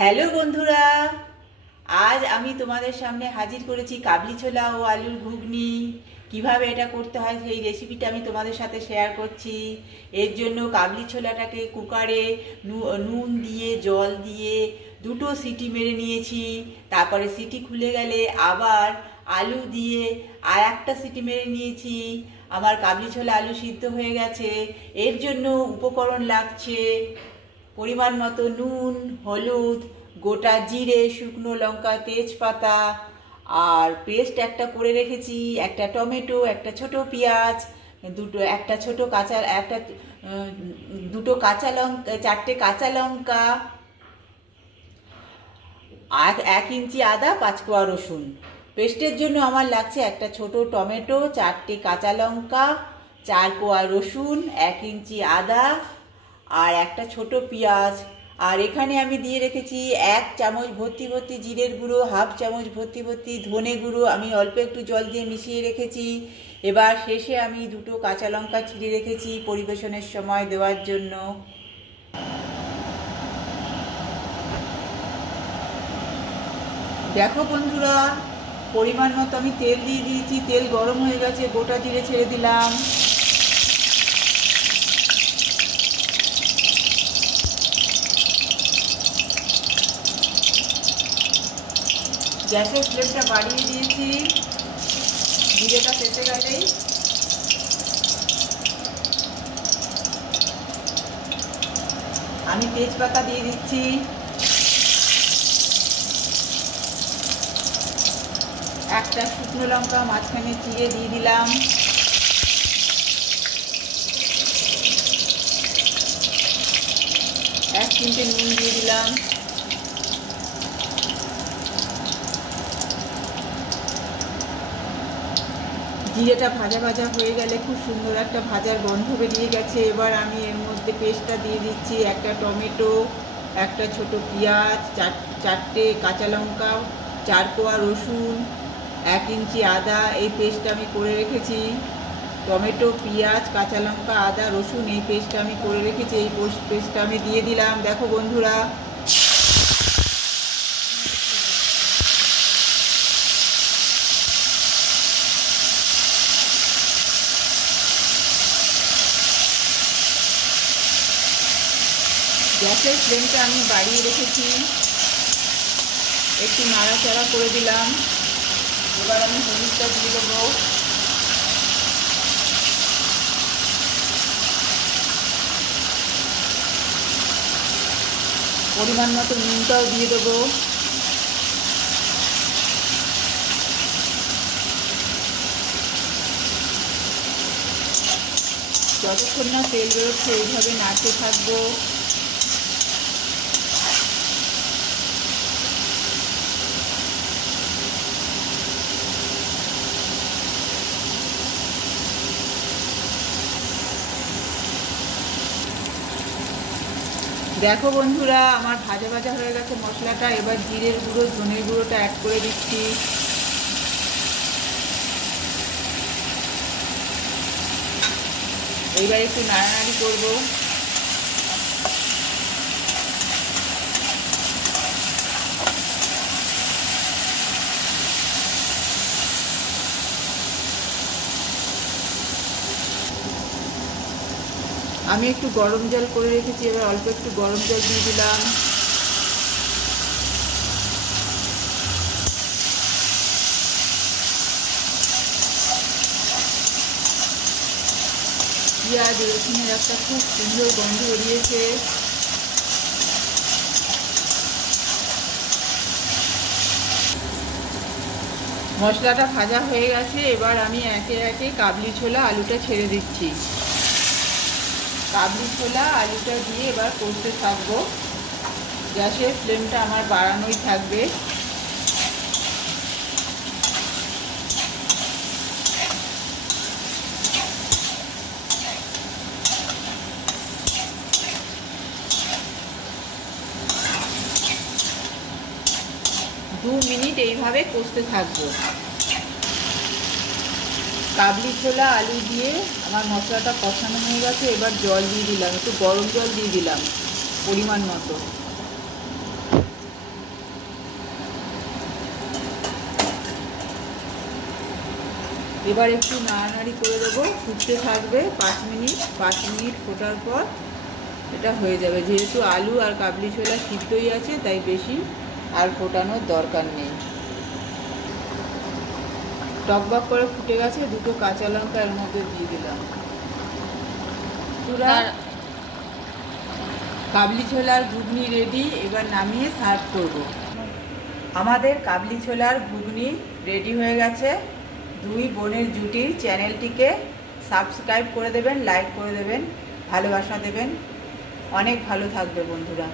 Hello বন্ধুরা, আজ আমি তোমাদের সামনে হাজির করেছি কাবলি ছোলা ও আলুর ঘুগনি। কিভাবে এটা করতে হয় সেই রেসিপিটা আমি তোমাদের সাথে শেয়ার করছি। এর জন্য কাবলি ছোলাটাকে কুকারে নুন দিয়ে জল দিয়ে দুটো সিটি মেরে নিয়েছি। তারপরে সিটি খুলে গেলে আবার আলু দিয়ে আর একটা সিটি মেরে নিয়েছি। আমার কাবলি ছোলা আলু সিদ্ধ হয়ে গেছে। এর জন্য উপকরণ লাগছে পরিমাণ মতো নুন, হলুদ, গোটা জিরে, শুকনো লঙ্কা, তেজপাতা, আর পেস্ট একটা করে রেখেছি, একটা টমেটো, একটা ছোট পেঁয়াজ, দুটো কাঁচা লঙ্কা, চারটে কাঁচা লঙ্কা, আর 1 ইঞ্চি আদা, 5 কোয়া রসুন। পেস্টের জন্য আমার লাগছে একটা ছোট টমেটো, 4টে কাঁচা লঙ্কা, 4 কোয়া রসুন, 1 ইঞ্চি আদা আর একটা ছোট পেঁয়াজ। আর এখানে আমি দিয়ে রেখেছি 1 চামচ ভর্তি ভর্তি জিরের গুঁড়ো, 1/2 চামচ ভর্তি ভর্তি ধনে গুঁড়ো, আমি অল্প একটু জল দিয়ে মিশিয়ে রেখেছি। এবার শেষে আমি দুটো কাঁচা লঙ্কা ছিঁড়ে রেখেছি পরিবেশনের সময় দেওয়ার জন্য। দেখো বন্ধুরা, পরিমাণ মতো আমি তেল দিয়ে দিয়েছি, তেল গরম হয়ে গেছে, গোটা জিরে ছেড়ে দিলাম। গ্যাসের ফ্লেমটা বাড়িয়ে দিয়েছি। জিরেটা পেতে গেলেই আমি তেজপাতা দিয়ে দিচ্ছি। একটা শুকনো লঙ্কা মাঝখানে চিড়ে দিয়ে দিলাম। এক চিমটে নুন দিয়ে দিলাম। জিরেটা ভাজা ভাজা হয়ে গেলে খুব সুন্দর একটা ভাজার গন্ধ বেরিয়ে গেছে। এবার আমি এর মধ্যে পেস্টটা দিয়ে দিচ্ছি, একটা টমেটো, একটা ছোট পেঁয়াজ, চারটে কাঁচা লঙ্কা, 4 কোয়া রসুন, 1 ইঞ্চি আদা। এই পেস্টটা আমি করে রেখেছি। টমেটো, পেঁয়াজ, কাঁচা লঙ্কা, আদা, রসুন, এই পেস্টটা আমি করে রেখেছি। এই পেস্টটা আমি দিয়ে দিলাম। দেখো বন্ধুরা, গ্যাসের ফ্লেমটা আমি বাড়িয়ে রেখেছি, একটু নাড়াচাড়া করে দিলাম। এবার আমি হলুদটা দিয়ে দেবো। পরিমাণ মতো নুনটাও দিয়ে দেবো। যতক্ষণ না তেল বেরোচ্ছে এইভাবে নাড়তে থাকবো। দেখো বন্ধুরা, আমার ভাজা ভাজা হয়ে গেছে মশলাটা। এবার জিরের গুঁড়ো, ধনের গুঁড়োটা অ্যাড করে দিচ্ছি। এইবার একটু নাড়ানাড়ি করবো। আমি একটু গরম জল করে রেখেছি, এবার অল্প একটু গরম জল দিয়ে দিলাম। পেঁয়াজ রসুনের একটা খুব সুন্দর গন্ধ বেরিয়েছে। মশলাটা ভাজা হয়ে গেছে। এবার আমি একে একে কাবলি ছোলা আলুটা ছেড়ে দিচ্ছি। কাবলি ছোলা আলুটা দিয়ে এবার কষতে থাকবো। গ্যাসের ফ্লেমটা আমার বাড়ানোই থাকবে। দু মিনিট এইভাবে কষতে থাকবো। কাবলি ছোলা আলু দিয়ে আমার মশলাটা কষানো হয়ে গেছে। এবার জল দিয়ে দিলাম, একটু গরম জল দিয়ে দিলাম পরিমাণ মতো। এবার একটু নাড়ানাড়ি করে দেবো, ফুটতে থাকবে 5 মিনিট। 5 মিনিট ফোটার পর এটা হয়ে যাবে। যেহেতু আলু আর কাবলি ছোলা সিদ্ধই আছে, তাই বেশি আর ফোটানোর দরকার নেই। টকবক করে ফুটে গেছে, 2টো কাঁচা লঙ্কা এর মধ্যে দিয়ে দিলাম। পুরা কাবলি ছোলার ঘুগনি রেডি। এবার নামিয়ে সার্ভ করব। আমাদের কাবলি ছোলার ঘুগনি রেডি হয়ে গেছে। দুই বোনের জুটির চ্যানেলটিকে সাবস্ক্রাইব করে দেবেন, লাইক করে দেবেন, ভালোবাসা দেবেন। অনেক ভালো থাকবে বন্ধুরা।